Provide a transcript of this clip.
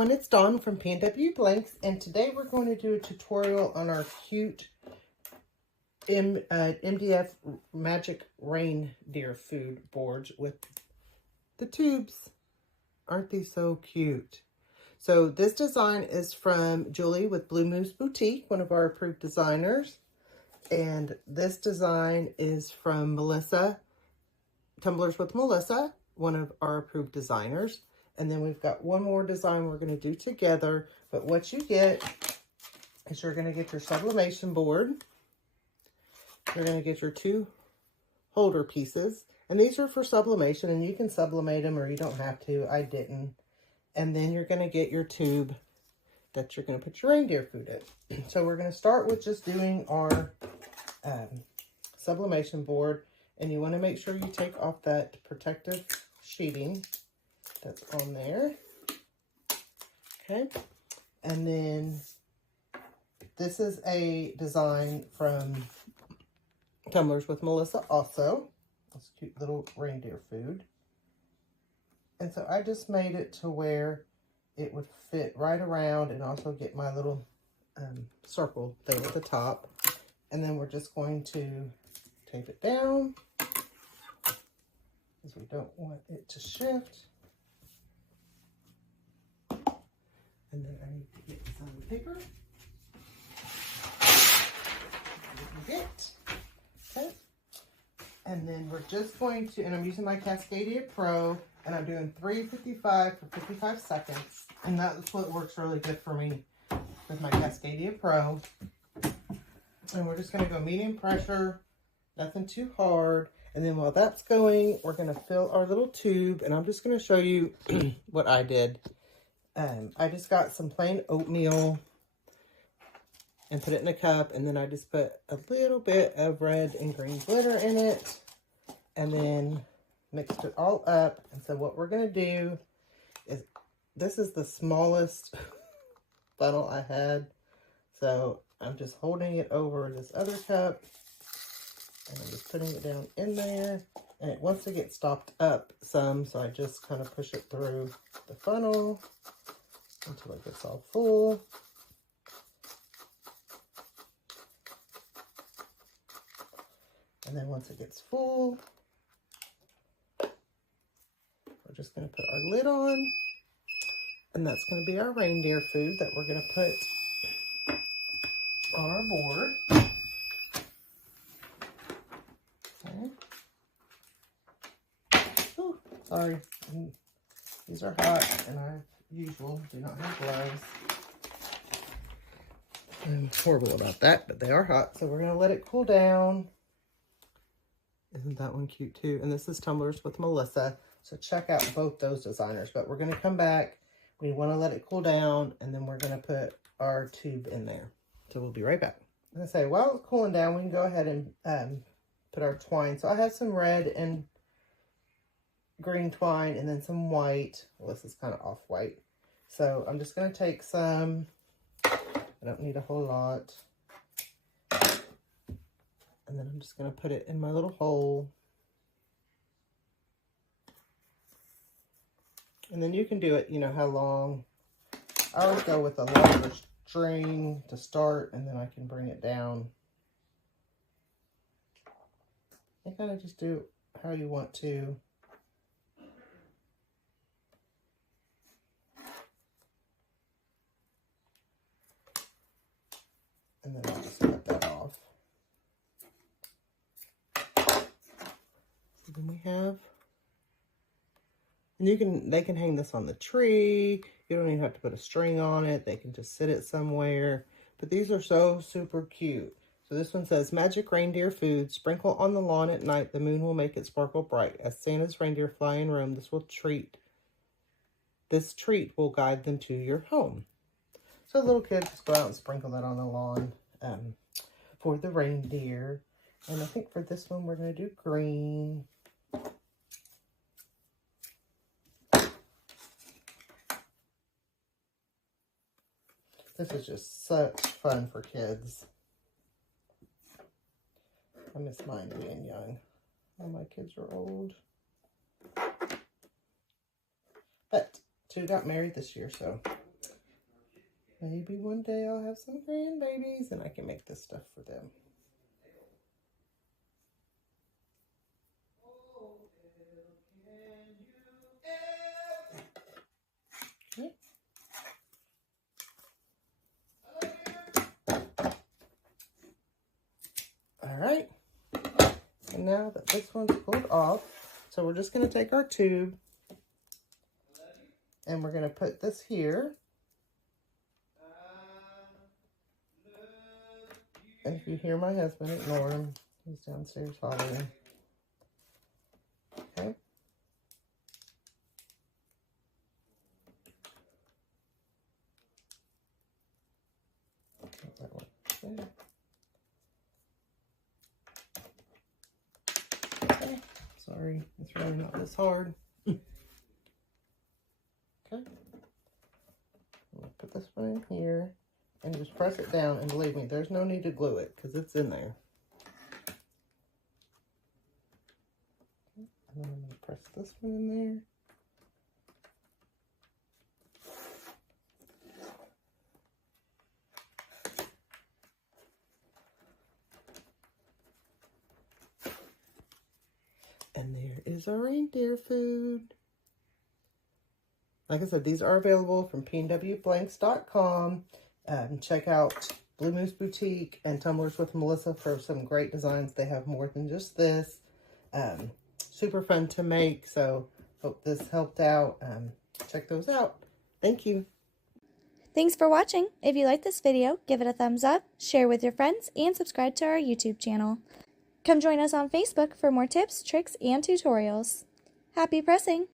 everyone, it's Dawn from PNW Blanks, and today we're going to do a tutorial on our cute MDF Magic Reindeer food boards with the tubes. Aren't these so cute? So this design is from Julie with Blue Moose Boutique, one of our approved designers. And this design is from Melissa, Tumblers with Melissa, one of our approved designers. And then we've got one more design we're going to do together. But what you get is you're going to get your sublimation board. You're going to get your two holder pieces. And these are for sublimation, and you can sublimate them or you don't have to. I didn't. And then you're going to get your tube that you're going to put your reindeer food in. So we're going to start with just doing our sublimation board. And you want to make sure you take off that protective sheeting that's on there. Okay. And then this is a design from Tumblers with Melissa also. This cute little reindeer food. And so I just made it to where it would fit right around and also get my little circle there at the top. And then we're just going to tape it down because we don't want it to shift. And then I need to get some paper. Okay. And then we're just going to, and I'm using my Cascadia Pro, and I'm doing 355 for 55 seconds. And that's what works really good for me with my Cascadia Pro. And we're just going to go medium pressure, nothing too hard. And then while that's going, we're going to fill our little tube. And I'm just going to show you what I did. I just got some plain oatmeal and put it in a cup. And then I just put a little bit of red and green glitter in it. And then mixed it all up. And so what we're going to do is, this is the smallest funnel I had. So I'm just holding it over this other cup. And I'm just putting it down in there. And it wants to get stopped up some. So I just kind of push it through the funnel until it gets all full. And then once it gets full, we're just going to put our lid on. And that's going to be our reindeer food that we're going to put on our board. Okay. Ooh, sorry. These are hot, and I usual do not have gloves. I'm horrible about that, but they are hot. So we're going to let it cool down. Isn't that one cute too? And this is Tumblers with Melissa. So check out both those designers. But we're going to come back. We want to let it cool down, and then we're going to put our tube in there. So we'll be right back. I'm going to say, while it's cooling down, we can go ahead and put our twine. So I have some red and green twine and then some white. Well, this is kind of off-white. So I'm just going to take some. I don't need a whole lot. And then I'm just going to put it in my little hole. And then you can do it, you know, how long. I always go with a longer string to start, and then I can bring it down. You kind of just do how you want to. And then I'll just cut that off. So then we have, and they can hang this on the tree. You don't even have to put a string on it. They can just sit it somewhere. But these are so super cute. So this one says, Magic Reindeer Food. Sprinkle on the lawn at night. The moon will make it sparkle bright. As Santa's reindeer fly and roam, this treat will guide them to your home. So little kids just go out and sprinkle that on the lawn for the reindeer. And I think for this one, we're going to do green. This is just such fun for kids. I miss mine being young. All my kids are old. But 2 got married this year, so Maybe one day I'll have some grandbabies and I can make this stuff for them. Okay. All right. And now that this one's pulled off, so we're just going to take our tube and we're going to put this here. And if you hear my husband, ignore him. He's downstairs hollering. Okay. That one there. Okay. Sorry, it's really not this hard. Okay. I'm gonna put this one in here and just press it down, and believe me, there's no need to glue it because it's in there. Okay. And then I'm gonna press this one in there. And there is our reindeer food. Like I said, these are available from PNWblanks.com. Check out Blue Moose Boutique and Tumblers with Melissa for some great designs. They have more than just this. Super fun to make, so hope this helped out. Check those out. Thank you. Thanks for watching. If you liked this video, give it a thumbs up, share with your friends, and subscribe to our YouTube channel. Come join us on Facebook for more tips, tricks, and tutorials. Happy pressing!